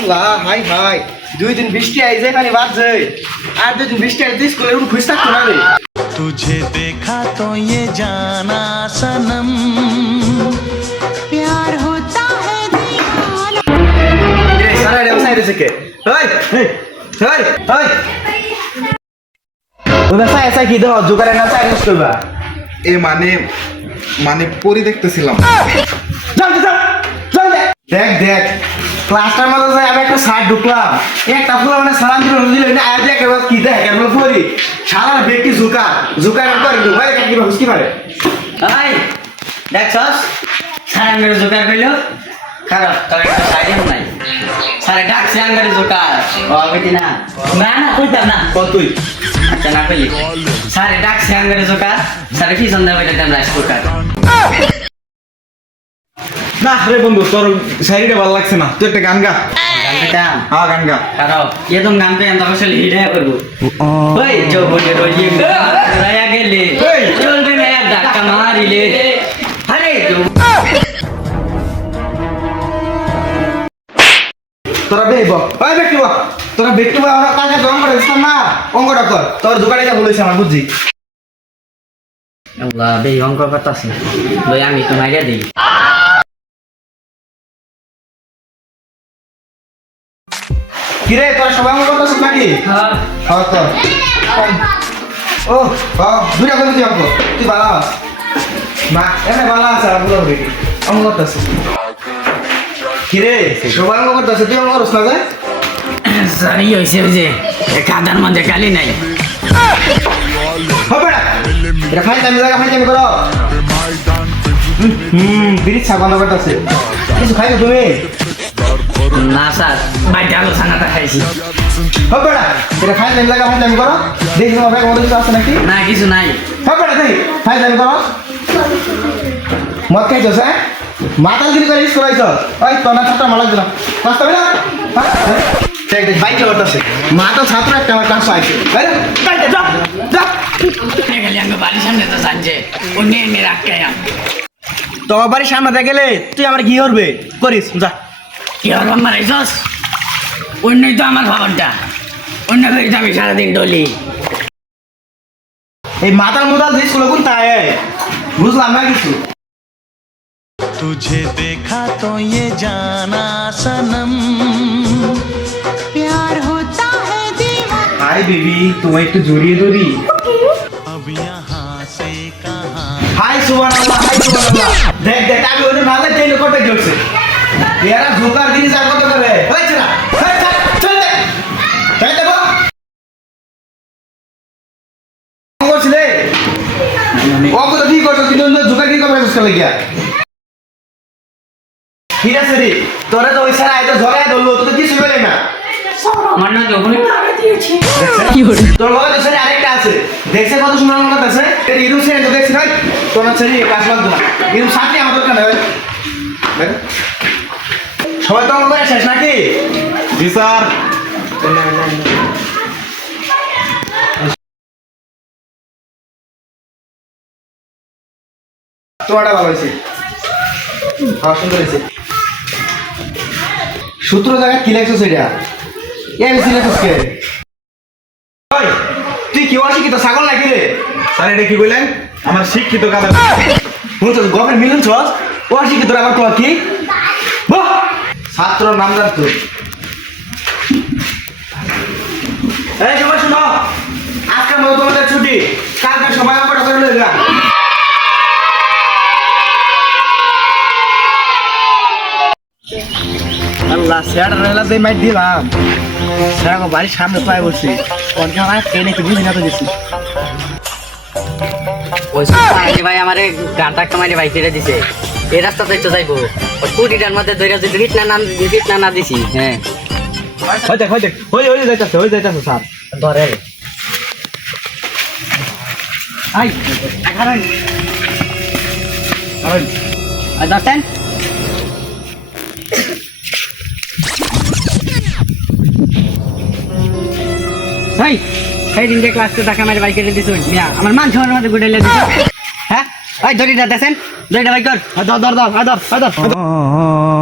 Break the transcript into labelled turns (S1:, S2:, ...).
S1: আল্লাহ high high দুই দিন বৃষ্টি আইছে খালি বাজছে আর দুই দিন বৃষ্টি আইছে স্কুলে উঠে খুঁজ থাকতো না রে
S2: तुझे देखा तो ये जाना सनम
S3: प्यार होता है दीवाना
S1: এই সারা রে সাইড আছে কে হেই হেই হেই হেই ওটা সাই সাই কি দাও জোগাড়ে না সাইড নষ্ট করবা
S4: এ মানে মানে পরি দেখতেছিলাম
S1: চল চল চল দেখ দেখ ক্লাসটার মধ্যে যাই আমি একটা সাইড ঢুকলাম। একটা ফুল মানে সালাম দিল দিল না আজ দেখ এবার কি দেখ এবার পড়ি সারা ব্যক্তি ঝুকা ঝুকা এর পর ঢুকাই কাটি হুসকি পারে
S5: ভাই দেখছস স্যার আঙ্গারে জোকার কইল। খারাপ তোর একটা সাইডে নাই। স্যারে ডাকছে আঙ্গারে জোকার। ও কইতি না। না না কইতাম না।
S1: কল তুই?
S5: আচ্ছা না কইলি। স্যারে ডাকছে আঙ্গারে জোকার। স্যারে কি সন্ধ্যা কইতাম রাইস কুকার
S4: না রে বন্ধু তোর শাড়িটা ভালো লাগছে না। তুই একটা গান গা। হ্যাঁ গান গা।
S5: খারাপ এদম গান কই আমরা আসলে হিডা করব। ওই যৌবনের ওই রায়া গেলে চলবে না ধাক্কা মারিলে। আরে
S1: তোরা বেব ওই তোরা ব্যক্তি আমরা কাজে করে না অঙ্কটা কর। তোর জোগাড়ে যা বলেছে আমার বুঝছি
S5: আল্লাহ বে অঙ্ক করতাছি। লই আমি তো মাইরা দিই।
S1: কিরে তোরা সবাই অঙ্ক করতেছিস নাকি?
S5: হ্যাঁ।
S1: হ্যাঁ কর ও হ্যাঁ দুইটা করে দিই অঙ্ক তুই আস। মা এনে ভালো আছে আর বলো দেখি অঙ্ক করতেছিস কিরে সবাই অঙ্ক করতেছে তুই অঙ্ক করছ না যায়
S5: সারি হইছে যে খাদার মধ্যে কালি নাই।
S1: হবে না। এটা ফাইল টাইম জায়গা ফাইল টাইম করো। হুম বিড়ি ছা বন্ধ করতেছে। কিছু খাইছো তুমি?
S5: না স্যার। বাইরে আলো ছানাটা খাইছি।
S1: হবে না এটা ফাইল টাইম জায়গা ফাইল টাইম করো। দেখি তোমার ব্যাগ মধ্যে কিছু আছে নাকি?
S5: না কিছু নাই।
S1: হবে না দেখি ফাইল টাইম করো। মদ খাইছো হ্যাঁ? করে ওই তো না ছাত্র মালা দিলাম ক্লাস করবে না দেখ দেখ বাইক করতেছে মাতাল ছাত্র একটা আমার ক্লাস আইছে। বাইরে যা যা।
S5: খালি আমি বাড়ির সামনে তো
S1: তোমার বাড়ির সামনে গেলে তুই আমার কি করবে করিস যা।
S5: কি আর আমার আইসস অন্যই তো আমার খবরটা অন্য বাড়িতে আমি সারাদিন ডলি
S1: এই মাতাল মুদাল যে স্কুলে কোন তাই বুঝলাম না কিছু
S2: तुझे देखा तो ये जाना सनम
S3: प्यार होता है दीवाना
S1: হাই বেবি তোমায় একটু জড়িয়ে ধরি
S2: अब यहाँ से कहाँ
S1: হাই সুবহানাল্লাহ হাই সুবহানাল্লাহ দেখ দেখ আমি ওদের মালে তেল করতে গেছে এরা ঝোকার জিনিস আর কত করে হয়েছে না এই, চল, চল দে তাই দেবো করছিলে? ও কথা ঠিক করছ? কিন্তু ঝোকার কি করবে চলে গিয়া ঠিক আছে রে তোরা তো ওই সারা আইতো ঝগড়া ধরলো তো কিছু বলে না।
S5: আমার না যখন টাকা দিয়েছি।
S1: তোর বাবা তো ছেলে আরেকটা আছে। দেখছে কত সুন্দর আমার আছে? এর ইরু তো ভাই। তোর না না। ইরু সাথে আমার দরকার নেই দেখ। সবাই তো আমার শেষ নাকি?
S4: জি স্যার।
S1: সূত্র জায়গা কি লাগছো সেটা? এ বেশি লাগছিস কে? ওই, তুই কি অশিক্ষিত ছাগল নাকি রে?
S4: স্যার এটা কি কইলেন আমার শিক্ষিত
S1: শুনছ গভর্নমেন্ট মিলুন ছস অশিক্ষিত আবার তোমার কি! ছাত্র নাম জানতো এই সবাই শোনো আজকের মতো তোমাদের ছুটি। কালকে সবাই আমার করে লয়ে যা আল্লাহ স্যার রেলা দেই মাই দিলাম। স্যার আমার বাড়ির সামনে পায় বসছি অনেক আমার ট্রেনে বুঝি না তো গেছি
S5: ওই ভাই আমারে গানটা কামাইলে ভাই কেটে দিছে। এই রাস্তা তো যাইবো। ওই কুড়িটার মধ্যে ধরে যদি না না না না দিছি হ্যাঁ।
S1: দেখ হই দেখ। হই হই যাইতাছে যাইতাছে স্যার।
S5: ধরে। আই। ভাই সেই টাকা মারি বাইক দিছো আমার মান সবার মধ্যে গুটাইলে দিছো হ্যাঁ? ভাই ধরি দাঁতেছেন ধরি ভাই কর
S1: ধর ধর ধর ধর ধর